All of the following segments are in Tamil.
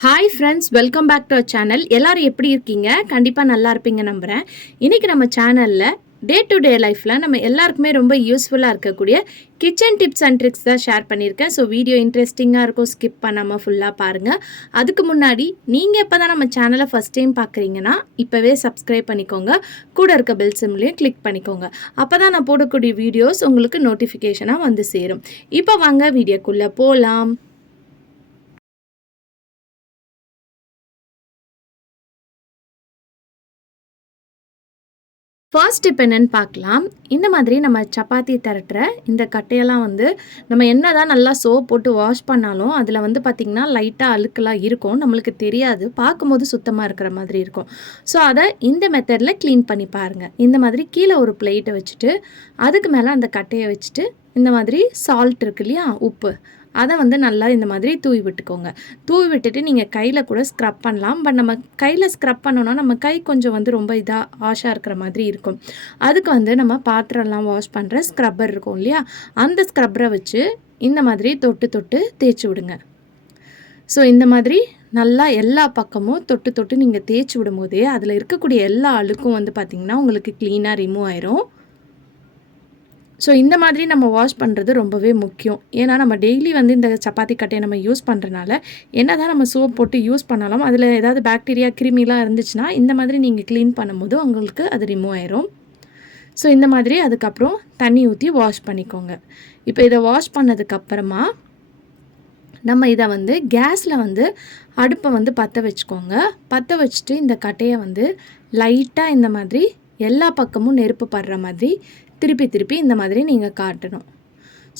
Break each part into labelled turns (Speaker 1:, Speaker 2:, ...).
Speaker 1: Hi friends welcome back to our channel எல்லாரும் எப்படி இருக்கீங்க? கண்டிப்பாக நல்லா இருப்பீங்க நம்புகிறேன் இன்றைக்கி நம்ம சேனலில் டே டு டே லைஃப்பில் நம்ம எல்லாருக்குமே ரொம்ப யூஸ்ஃபுல்லாக இருக்கக்கூடிய கிச்சன் டிப்ஸ் அண்ட் ட்ரிக்ஸ் தான் ஷேர் பண்ணியிருக்கேன். ஸோ வீடியோ இன்ட்ரெஸ்டிங்காக இருக்கும் ஸ்கிப் பண்ணாமல் ஃபுல்லாக பாருங்கள் அதுக்கு முன்னாடி நீங்கள் எப்போ தான் நம்ம சேனலை ஃபஸ்ட் டைம் பார்க்குறீங்கன்னா இப்போவே சப்ஸ்கிரைப் பண்ணிக்கோங்க. கூட இருக்க பெல் சிம்லேயும் கிளிக் பண்ணிக்கோங்க. அப்போ தான் நான் போடக்கூடிய வீடியோஸ் உங்களுக்கு நோட்டிஃபிகேஷனாக வந்து சேரும். இப்போ வாங்க வீடியோக்குள்ளே போகலாம் ஃபர்ஸ்ட் இப்போ என்னென்னு பார்க்கலாம். இந்த மாதிரி நம்ம சப்பாத்தி திரட்டுற இந்த கட்டையெல்லாம் வந்து நம்ம என்ன தான் நல்லா சோப் போட்டு வாஷ் பண்ணாலும் அதில் வந்து பார்த்திங்கன்னா லைட்டாக அழுக்கெல்லாம் இருக்கும். நம்மளுக்கு தெரியாது. பார்க்கும்போது சுத்தமாக இருக்கிற மாதிரி இருக்கும். ஸோ அதை இந்த மெத்தடில் க்ளீன் பண்ணி பாருங்கள் இந்த மாதிரி கீழே ஒரு பிளேட்டை வச்சுட்டு அதுக்கு மேலே அந்த கட்டையை வச்சுட்டு இந்த மாதிரி சால்ட் இருக்கு இல்லையா? உப்பு. அதை வந்து நல்லா இந்த மாதிரி தூவி விட்டுக்கோங்க. தூவி விட்டுட்டு நீங்கள் கையில் கூட ஸ்க்ரப் பண்ணலாம். பட் நம்ம கையில் ஸ்க்ரப் பண்ணோன்னா நம்ம கை கொஞ்சம் வந்து ரொம்ப இதாக ஆஷாக இருக்கிற மாதிரி இருக்கும். அதுக்கு வந்து நம்ம பாத்திரம்லாம் வாஷ் பண்ணுற ஸ்க்ரப்பர் இருக்கும் இல்லையா? அந்த ஸ்க்ரப்பரை வச்சு இந்த மாதிரி தொட்டு தொட்டு தேய்ச்சி விடுங்க. ஸோ இந்த மாதிரி நல்லா எல்லா பக்கமும் தொட்டு தொட்டு நீங்கள் தேய்ச்சி விடும்போதே அதில் இருக்கக்கூடிய எல்லா அழுக்கும் வந்து பார்த்திங்கன்னா உங்களுக்கு க்ளீனாக ரிமூவ் ஆயிரும். ஸோ இந்த மாதிரி நம்ம வாஷ் பண்ணுறது ரொம்பவே முக்கியம். ஏன்னா நம்ம டெய்லி வந்து இந்த சப்பாத்தி கட்டையை நம்ம யூஸ் பண்ணுறனால என்ன தான் நம்ம சோப் போட்டு யூஸ் பண்ணாலும் அதில் ஏதாவது பாக்டீரியா கிருமிலாம் இருந்துச்சுன்னா இந்த மாதிரி நீங்கள் க்ளீன் பண்ணும்போது உங்களுக்கு அது ரிமூவ் ஆயிரும். ஸோ இந்த மாதிரி அதுக்கப்புறம் தண்ணி ஊற்றி வாஷ் பண்ணிக்கோங்க. இப்போ இதை வாஷ் பண்ணதுக்கப்புறமா நம்ம இதை வந்து கேஸில் வந்து அடுப்பை வந்து பற்ற வச்சுக்கோங்க. பற்ற வச்சுட்டு இந்த கட்டையை வந்து லைட்டாக இந்த மாதிரி எல்லா பக்கமும் நெருப்பு படுற மாதிரி திருப்பி திருப்பி இந்த மாதிரி நீங்கள் காட்டணும்.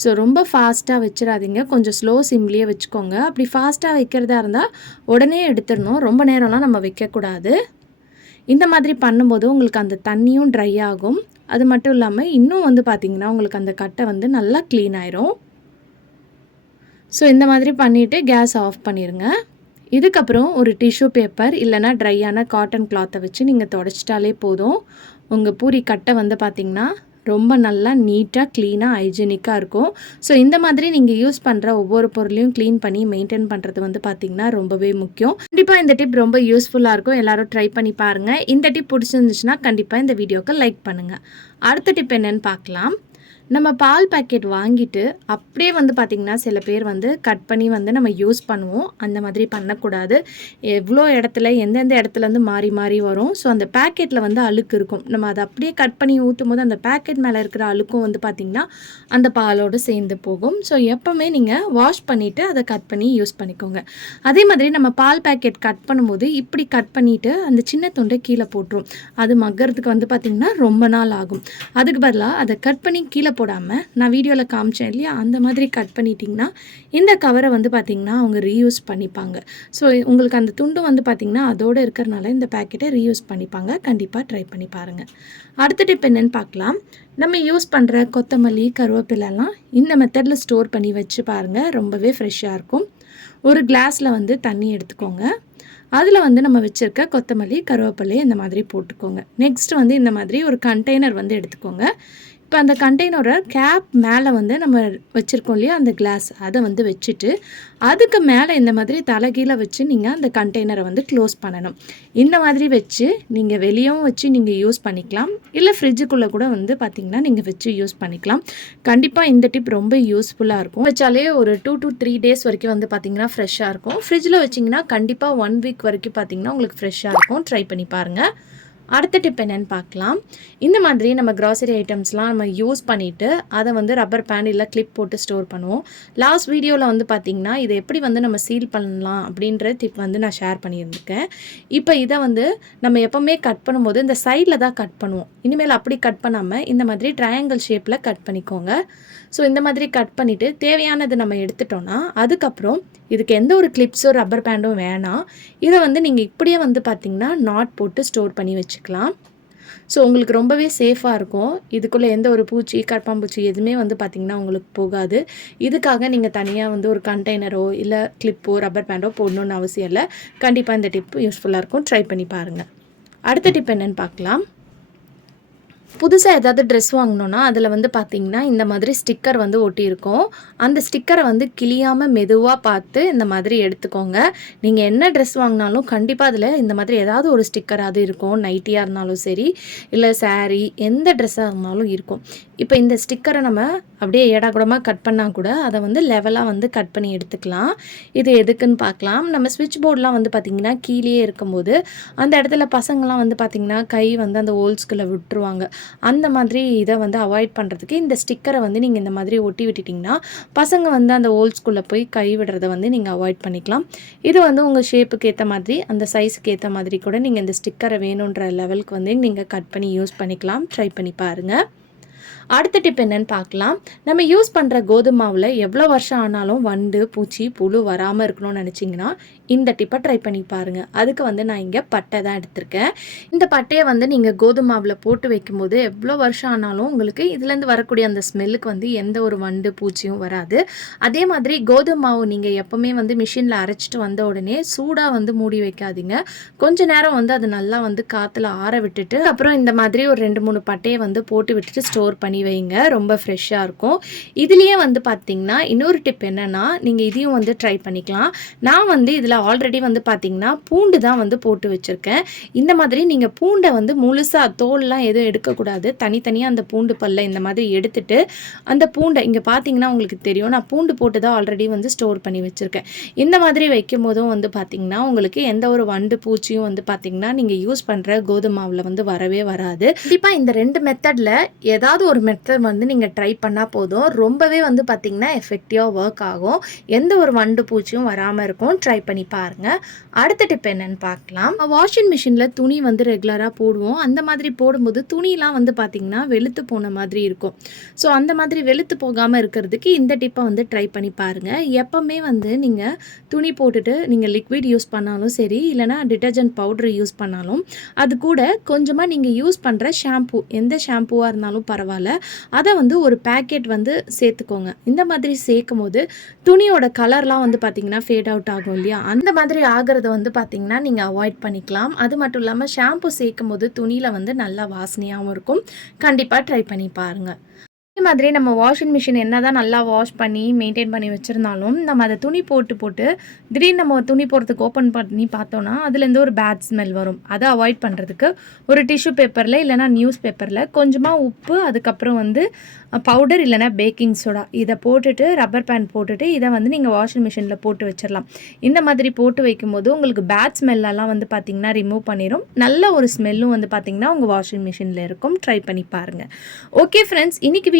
Speaker 1: ஸோ ரொம்ப ஃபாஸ்ட்டாக வச்சிடாதீங்க. கொஞ்சம் ஸ்லோ சிம்லேயே வச்சுக்கோங்க. அப்படி ஃபாஸ்ட்டாக வைக்கிறதா இருந்தால் உடனே எடுத்துடணும். ரொம்ப நேரம்லாம் நம்ம வைக்கக்கூடாது. இந்த மாதிரி பண்ணும்போது உங்களுக்கு அந்த தண்ணியும் ட்ரை ஆகும். அது மட்டும் இல்லாமல் இன்னும் வந்து பார்த்திங்கன்னா உங்களுக்கு அந்த கட்டை வந்து நல்லா க்ளீன் ஆயிரும். ஸோ இந்த மாதிரி பண்ணிவிட்டு கேஸ் ஆஃப் பண்ணிடுங்க இதுக்கப்புறம் ஒரு டிஷ்யூ பேப்பர் இல்லைனா ட்ரையான காட்டன் கிளாத்தை வச்சு நீங்கள் தொடச்சிட்டாலே போதும். உங்கள் பூரி கட்டை வந்து பார்த்திங்கன்னா ரொம்ப நல்லா நீட்டாக க்ளீனாக ஹைஜீனிக்காக இருக்கும். ஸோ இந்த மாதிரி நீங்கள் யூஸ் பண்ணுற ஒவ்வொரு பொருளையும் க்ளீன் பண்ணி மெயின்டைன் பண்ணுறது வந்து பார்த்திங்கன்னா ரொம்பவே முக்கியம். கண்டிப்பாக இந்த டிப் ரொம்ப யூஸ்ஃபுல்லாக இருக்கும். எல்லோரும் ட்ரை பண்ணி பாருங்கள் இந்த டிப் பிடிச்சிருந்துச்சுன்னா கண்டிப்பாக இந்த வீடியோக்கு லைக் பண்ணுங்கள் அடுத்த டிப் என்னென்னு பார்க்கலாம் நம்ம பால் பேக்கெட் வாங்கிட்டு அப்படியே வந்து பார்த்திங்கன்னா சில பேர் வந்து கட் பண்ணி வந்து நம்ம யூஸ் பண்ணுவோம். அந்த மாதிரி பண்ணக்கூடாது. எவ்வளோ இடத்துல எந்தெந்த இடத்துலேருந்து மாறி மாறி வரும். ஸோ அந்த பேக்கெட்டில் வந்து அழுக்கு இருக்கும். நம்ம அதை அப்படியே கட் பண்ணி ஊற்றும் போது அந்த பேக்கெட் மேலே இருக்கிற அழுக்கும் வந்து பார்த்திங்கன்னா அந்த பாலோடு சேர்ந்து போகும். ஸோ எப்போவுமே நீங்கள் வாஷ் பண்ணிவிட்டு அதை கட் பண்ணி யூஸ் பண்ணிக்கோங்க. அதே மாதிரி நம்ம பால் பேக்கெட் கட் பண்ணும்போது இப்படி கட் பண்ணிவிட்டு அந்த சின்ன தொண்டை கீழே போட்டுரும். அது மக்கிறதுக்கு வந்து பார்த்திங்கன்னா ரொம்ப நாள் ஆகும். அதுக்கு பதிலாக அதை கட் பண்ணி கீழே போடாமல் நான் வீடியோவில் காமிச்சேன் இல்லையா? அந்த மாதிரி கட் பண்ணிட்டிங்கன்னா இந்த கவரை வந்து பார்த்திங்கன்னா அவங்க ரீயூஸ் பண்ணிப்பாங்க. ஸோ உங்களுக்கு அந்த துண்டு வந்து பார்த்திங்கன்னா அதோடு இருக்கிறனால இந்த பேக்கெட்டை ரீயூஸ் பண்ணிப்பாங்க. கண்டிப்பாக ட்ரை பண்ணி பாருங்கள் அடுத்த டிப் என்னென்னு பார்க்கலாம் நம்ம யூஸ் பண்ணுற கொத்தமல்லி கருவேப்பிலெல்லாம் இந்த மெத்தடில் ஸ்டோர் பண்ணி வச்சு பாருங்கள் ரொம்பவே ஃப்ரெஷ்ஷாக இருக்கும். ஒரு கிளாஸில் வந்து தண்ணி எடுத்துக்கோங்க. அதில் வந்து நம்ம வச்சுருக்க கொத்தமல்லி கருவேப்பிலையை இந்த மாதிரி போட்டுக்கோங்க. நெக்ஸ்ட் வந்து இந்த மாதிரி ஒரு கண்டெய்னர் வந்து எடுத்துக்கோங்க. இப்போ அந்த கண்டெய்னரோட கேப் மேலே வந்து நம்ம வச்சுருக்கோம் இல்லையா அந்த கிளாஸ் அதை வந்து வச்சுட்டு அதுக்கு மேலே இந்த மாதிரி தலைகீழ வச்சு நீங்கள் அந்த கண்டெய்னரை வந்து க்ளோஸ் பண்ணணும். இந்த மாதிரி வச்சு நீங்கள் வெளியவும் வச்சு நீங்கள் யூஸ் பண்ணிக்கலாம். இல்லை ஃப்ரிட்ஜுக்குள்ளே கூட வந்து பார்த்திங்கன்னா நீங்கள் வச்சு யூஸ் பண்ணிக்கலாம். கண்டிப்பாக இந்த டிப் ரொம்ப யூஸ்ஃபுல்லாக இருக்கும். வச்சாலே ஒரு டூ டு த்ரீ டேஸ் வரைக்கும் வந்து பார்த்திங்கன்னா ஃப்ரெஷ்ஷாக இருக்கும். ஃப்ரிட்ஜில் வச்சிங்கன்னா கண்டிப்பாக ஒன் வீக் வரைக்கும் பார்த்திங்கன்னா உங்களுக்கு ஃப்ரெஷ்ஷாக இருக்கும். ட்ரை பண்ணி பாருங்கள் அடுத்த டிப் என்னென்னு பார்க்கலாம். இந்த மாதிரி நம்ம க்ராசரி ஐட்டம்ஸ்லாம் நம்ம யூஸ் பண்ணிவிட்டு அதை வந்து ரப்பர் பேண்ட் இல்லை கிளிப் போட்டு ஸ்டோர் பண்ணுவோம். லாஸ்ட் வீடியோவில் வந்து பார்த்திங்கன்னா இதை எப்படி வந்து நம்ம சீல் பண்ணலாம் அப்படின்ற டிப் வந்து நான் ஷேர் பண்ணியிருந்திருக்கேன். இப்போ இதை வந்து நம்ம எப்போவுமே கட் பண்ணும்போது இந்த சைடில் தான் கட் பண்ணுவோம். இனிமேல் அப்படி கட் பண்ணாமல் இந்த மாதிரி ட்ரையாங்கிள் ஷேப்பில் கட் பண்ணிக்கோங்க. ஸோ இந்த மாதிரி கட் பண்ணிவிட்டு தேவையானது நம்ம எடுத்துட்டோன்னா அதுக்கப்புறம் இதுக்கு எந்த ஒரு கிளிப்ஸோ ரப்பர் பேண்டும் வேணாம். இதை வந்து நீங்கள் இப்படியே வந்து பார்த்திங்கன்னா நாட் போட்டு ஸ்டோர் பண்ணி வச்சு வச்சுக்கலாம். ஸோ உங்களுக்கு ரொம்பவே சேஃபாக இருக்கும். இதுக்குள்ளே எந்த ஒரு பூச்சி கரப்பாம்பூச்சி எதுவுமே வந்து பார்த்திங்கன்னா உங்களுக்கு போகாது. இதுக்காக நீங்கள் தனியாக வந்து ஒரு கண்டெய்னரோ இல்லை கிளிப்போ ரப்பர் பேண்டோ போடணுன்னு அவசியம் இல்லை. கண்டிப்பாக இந்த டிப் யூஸ்ஃபுல்லாக இருக்கும். ட்ரை பண்ணி பாருங்கள் அடுத்த டிப் என்னென்னு பார்க்கலாம் புதுசாக ஏதாவது ட்ரெஸ் வாங்கினோன்னா அதில் வந்து பார்த்தீங்கன்னா இந்த மாதிரி ஸ்டிக்கர் வந்து ஒட்டியிருக்கும். அந்த ஸ்டிக்கரை வந்து கிளியாமல் மெதுவாக பார்த்து இந்த மாதிரி எடுத்துக்கோங்க. நீங்கள் என்ன ட்ரெஸ் வாங்கினாலும் கண்டிப்பாக அதில் இந்த மாதிரி ஏதாவது ஒரு ஸ்டிக்கராவது இருக்கும். நைட்டியாக இருந்தாலும் சரி இல்லை சாரீ எந்த ட்ரெஸ்ஸாக இருந்தாலும் இருக்கும். இப்போ இந்த ஸ்டிக்கரை நம்ம அப்படியே ஏடாகுடமாக கட் பண்ணால் கூட அதை வந்து லெவலாக வந்து கட் பண்ணி எடுத்துக்கலாம். இது எதுக்குன்னு பார்க்கலாம். நம்ம ஸ்விட்ச் போர்டெலாம் வந்து பார்த்திங்கன்னா கீழேயே இருக்கும்போது அந்த இடத்துல பசங்களாம் வந்து பார்த்திங்கன்னா கை வந்து அந்த ஹோல்ஸ்குள்ளே விட்டுருவாங்க. அந்த மாதிரி இதை வந்து அவாய்ட் பண்ணுறதுக்கு இந்த ஸ்டிக்கரை வந்து நீங்கள் இந்த மாதிரி ஒட்டி விட்டுட்டிங்கன்னா பசங்க வந்து அந்த ஹோல்ஸ்குள்ளே போய் கை விடுறத வந்து நீங்கள் அவாய்ட் பண்ணிக்கலாம். இது வந்து உங்கள் ஷேப்புக்கு ஏற்ற மாதிரி அந்த சைஸுக்கு ஏற்ற மாதிரி கூட நீங்கள் இந்த ஸ்டிக்கரை வேணுன்ற லெவலுக்கு வந்து நீங்கள் கட் பண்ணி யூஸ் பண்ணிக்கலாம். ட்ரை பண்ணி பாருங்கள் அடுத்த டிப் என்னன்னு பார்க்கலாம். நம்ம யூஸ் பண்ணுற கோதுமை மாவில் எவ்வளோ வருஷம் ஆனாலும் வண்டு பூச்சி புழு வராமல் இருக்கணும்னு நினச்சிங்கன்னா இந்த டிப்பை ட்ரை பண்ணி பாருங்கள் அதுக்கு வந்து நான் இங்கே பட்டை தான் எடுத்திருக்கேன். இந்த பட்டையை வந்து நீங்கள் கோதுமை மாவில் போட்டு வைக்கும்போது எவ்வளோ வருஷம் ஆனாலும் உங்களுக்கு இதுலேருந்து வரக்கூடிய அந்த ஸ்மெல்லுக்கு வந்து எந்த ஒரு வண்டு பூச்சியும் வராது. அதே மாதிரி கோதுமை மாவு நீங்கள் எப்போவுமே வந்து மிஷினில் அரைச்சிட்டு வந்த உடனே சூடாக வந்து மூடி வைக்காதீங்க. கொஞ்ச நேரம் வந்து அது நல்லா வந்து காற்றுல ஆற விட்டுட்டு அப்புறம் இந்த மாதிரி ஒரு ரெண்டு மூணு பட்டையை வந்து போட்டு விட்டுட்டு ஸ்டோர் பண்ணி வைங்க. ரொம்ப ஃப்ரெஷ்ஷாக இருக்கும். இதுலேயே வந்து பார்த்தீங்கன்னா இன்னொரு டிப் என்னென்னா நீங்கள் இதையும் வந்து ட்ரை பண்ணிக்கலாம். நான் வந்து இதில் ஆல்ரெடி வந்து பார்த்தீங்கன்னா பூண்டு தான் வந்து போட்டு வச்சுருக்கேன். இந்த மாதிரி நீங்கள் பூண்டை வந்து முழுசாக தோல்லாம் எதுவும் எடுக்கக்கூடாது. தனித்தனியாக அந்த பூண்டு பல்ல இந்த மாதிரி எடுத்துட்டு அந்த பூண்டை இங்கே பார்த்தீங்கன்னா உங்களுக்கு தெரியும். நான் பூண்டு போட்டு தான் ஆல்ரெடி வந்து ஸ்டோர் பண்ணி வச்சுருக்கேன். இந்த மாதிரி வைக்கும் போதும் வந்து பார்த்தீங்கன்னா உங்களுக்கு எந்த ஒரு வண்டு பூச்சியும் வந்து பார்த்தீங்கன்னா நீங்கள் யூஸ் பண்ணுற கோதுமாவில் வந்து வரவே வராது. கண்டிப்பாக இந்த ரெண்டு மெத்தடில் ஏதாவது ஒரு மெத்தட் வந்து நீங்கள் ட்ரை பண்ணால் போதும். ரொம்பவே வந்து பார்த்திங்கன்னா எஃபெக்டிவாக ஒர்க் ஆகும். எந்த ஒரு வண்டு பூச்சியும் வராமல் இருக்கும். ட்ரை பண்ணி பாருங்கள் அடுத்த டிப் என்னென்னு பார்க்கலாம். வாஷிங் மிஷினில் துணி வந்து ரெகுலராக போடுவோம். அந்த மாதிரி போடும்போது துணிலாம் வந்து பார்த்திங்கன்னா வெளுத்து போன மாதிரி இருக்கும். ஸோ அந்த மாதிரி வெளுத்து போகாமல் இருக்கிறதுக்கு இந்த டிப்பை வந்து ட்ரை பண்ணி பாருங்கள் எப்போவுமே வந்து நீங்கள் துணி போட்டுட்டு நீங்கள் லிக்விட் யூஸ் பண்ணாலும் சரி இல்லைனா டிட்டர்ஜென்ட் பவுடர் யூஸ் பண்ணாலும் அது கூட கொஞ்சமாக நீங்கள் யூஸ் பண்ணுற ஷாம்பு எந்த ஷாம்புவாக இருந்தாலும் பரவாயில்ல. அதை வந்து ஒரு பேக்கெட் வந்து சேர்த்துக்கோங்க. இந்த மாதிரி சேர்க்கும் போது துணியோட கலர்லாம் வந்து பார்த்திங்கன்னா ஃபேட் அவுட் ஆகும் இல்லையா? அந்த மாதிரி ஆகிறத வந்து பார்த்திங்கன்னா நீங்கள் அவாய்ட் பண்ணிக்கலாம். அது மட்டும் இல்லாமல் ஷாம்பு சேர்க்கும் போது துணியில் வந்து நல்லா வாசனையாகவும் இருக்கும். கண்டிப்பாக ட்ரை பண்ணி பாருங்கள் அதே மாதிரி நம்ம வாஷிங் மிஷின் என்ன தான் நல்லா வாஷ் பண்ணி மெயின்டைன் பண்ணி வச்சுருந்தாலும் நம்ம அதை துணி போட்டு போட்டு திடீர்னு நம்ம துணி போடுறதுக்கு ஓப்பன் பண்ணி பார்த்தோன்னா அதுலேருந்து ஒரு பேட் ஸ்மெல் வரும். அதை அவாய்ட் பண்ணுறதுக்கு ஒரு டிஷ்யூ பேப்பரில் இல்லைனா நியூஸ் பேப்பரில் கொஞ்சமாக உப்பு அதுக்கப்புறம் வந்து பவுடர் இல்லைனா பேக்கிங் சோடா இதை போட்டுட்டு ரப்பர் பேண்ட் போட்டுட்டு இதை வந்து நீங்கள் வாஷிங் மிஷினில் போட்டு வச்சிடலாம் இந்த மாதிரி போட்டு வைக்கும்போது உங்களுக்கு பேட் ஸ்மெல்லெல்லாம் வந்து பார்த்திங்கன்னா ரிமூவ் பண்ணிடும் நல்ல ஒரு ஸ்மெல்லும் வந்து பார்த்திங்கன்னா உங்கள் வாஷிங் மிஷினில் இருக்கும். ட்ரை பண்ணி பாருங்கள் ஓகே ஃப்ரெண்ட்ஸ் இன்னைக்கு